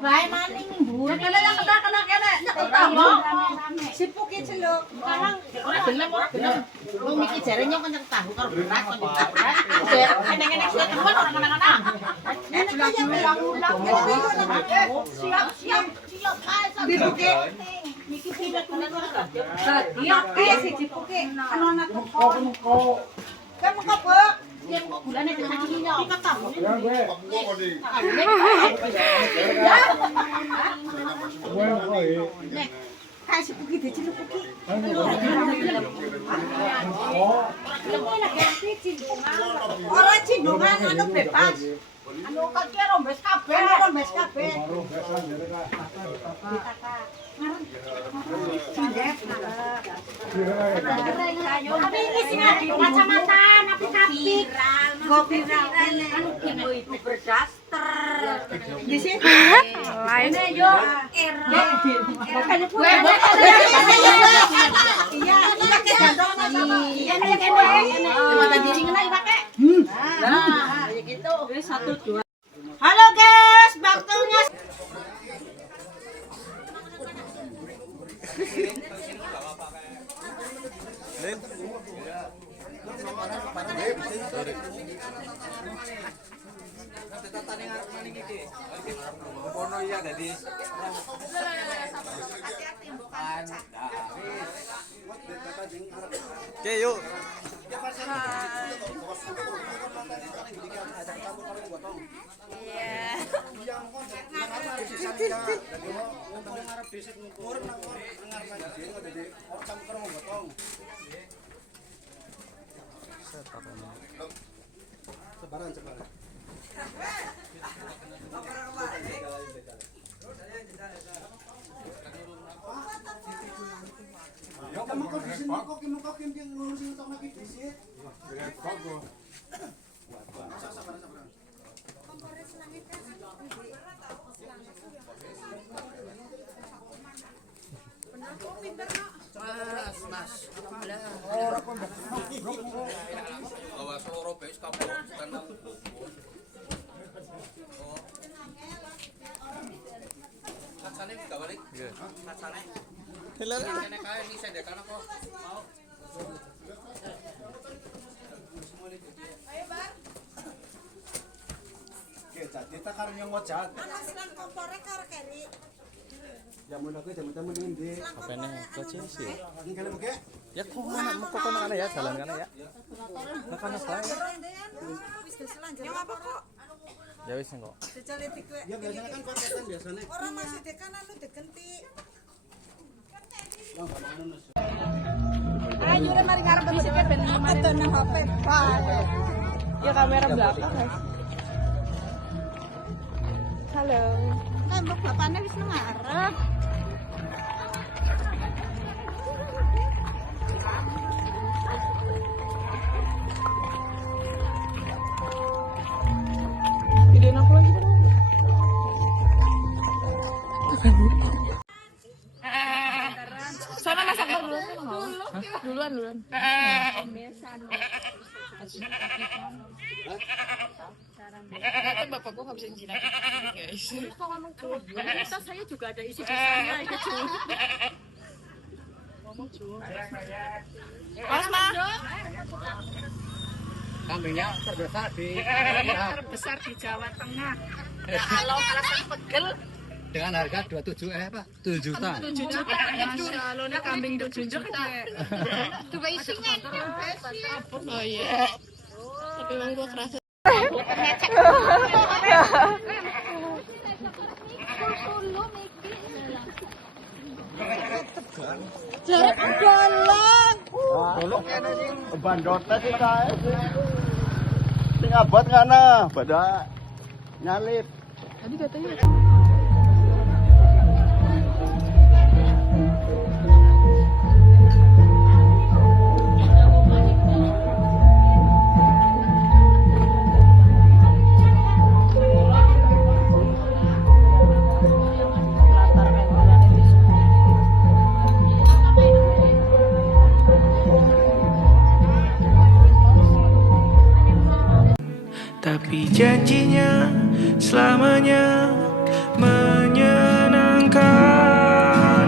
Bae maning Bu. Kena sipuk iki celuk. Sekarang ora gelem. Wong iki jare nyok kenceng tahu karo beras kok ditabrak. Eneng-eneng sing temen ora kenang-kenang. Nek kaya ulang-ulang. Siap kae dipuke. Iki pindah kulit ora. Iya, kae siji puke. Ana kok. Kamu kok, Bu? Yang kok gulane dadi nyok. Iki ketemu. Ya gue. Nek kae sipuki diceluk puki. Ora cindungan anu bebas. Anu kok ki rombes kabeh. Tapi ini sing adi kacamata apik-apik. Go viral. Anu ibu berdaster. Di sini. Lain yo. Iya, pakai gandong sama. Iya, mata diri kena dipakai. Nah, kayak gitu. 1 2. Halo guys, waktunya Oke, yuk. Sebaran. Ya kamu kok di sini kok yang ngurusin untuk lagi di sini. Mas. Awas loro bes kabeh tenang. Kacane gak balik? Nggih. Kacane. Kene kae iki sendekan apa? Mau. Ayo, Bar. Oke, jadi tak karo nyong ngojat. ana silang kompore karo keri. Ya mun aku jamu-jamu ning ndi? Apane kecil sih? Ning kene mengke. Ya kok ana ya jalan kana ya. Makanya saya. Wis selanjutnya. Yang apa kok? Ya wis kok. Diceletik kowe. Ya biasanya kan paketan biasanya. Ora masih dekan anu digenti. Ayo mari ngarep bisike ben mari HP. Ya kamera belakang, guys. Halo. Tembok bapakne wis nang ngarep. Videoin aku lagi dong. Sana masak dulu. Duluan. Kan bapakku nggak bisa jinak, guys. Kita saya juga ada isi bisanya, itu Mas. Kambingnya terbesar Terbesar di Jawa Tengah. Kalau alasan pegel dengan harga 27 Pak? 7 juta. 7 juta. Masya Allah, ini kambing dijunjuk kan? Coba isinya. Oh iya. Tapi emang gua kerasa. Jarak dalam. Tolong kene sing bandote sing kae. Sing abot kana, pada nyalip. Tadi katanya tapi janjinya selamanya menyenangkan.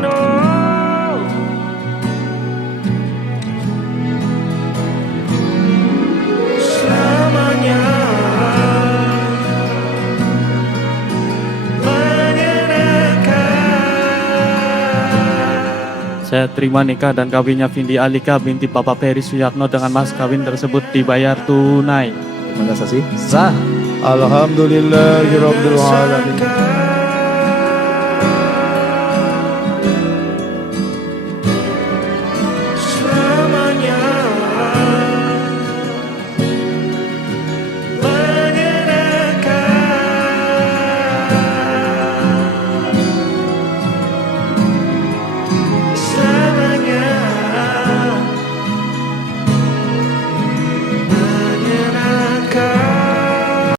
Oh, selamanya menyenangkan. Saya terima nikah dan kawinnya Vindi Alika binti Bapak Peri Suyatno dengan mas kawin tersebut dibayar tunai. Terima kasih. Sah. Alhamdulillahirabbil alamin.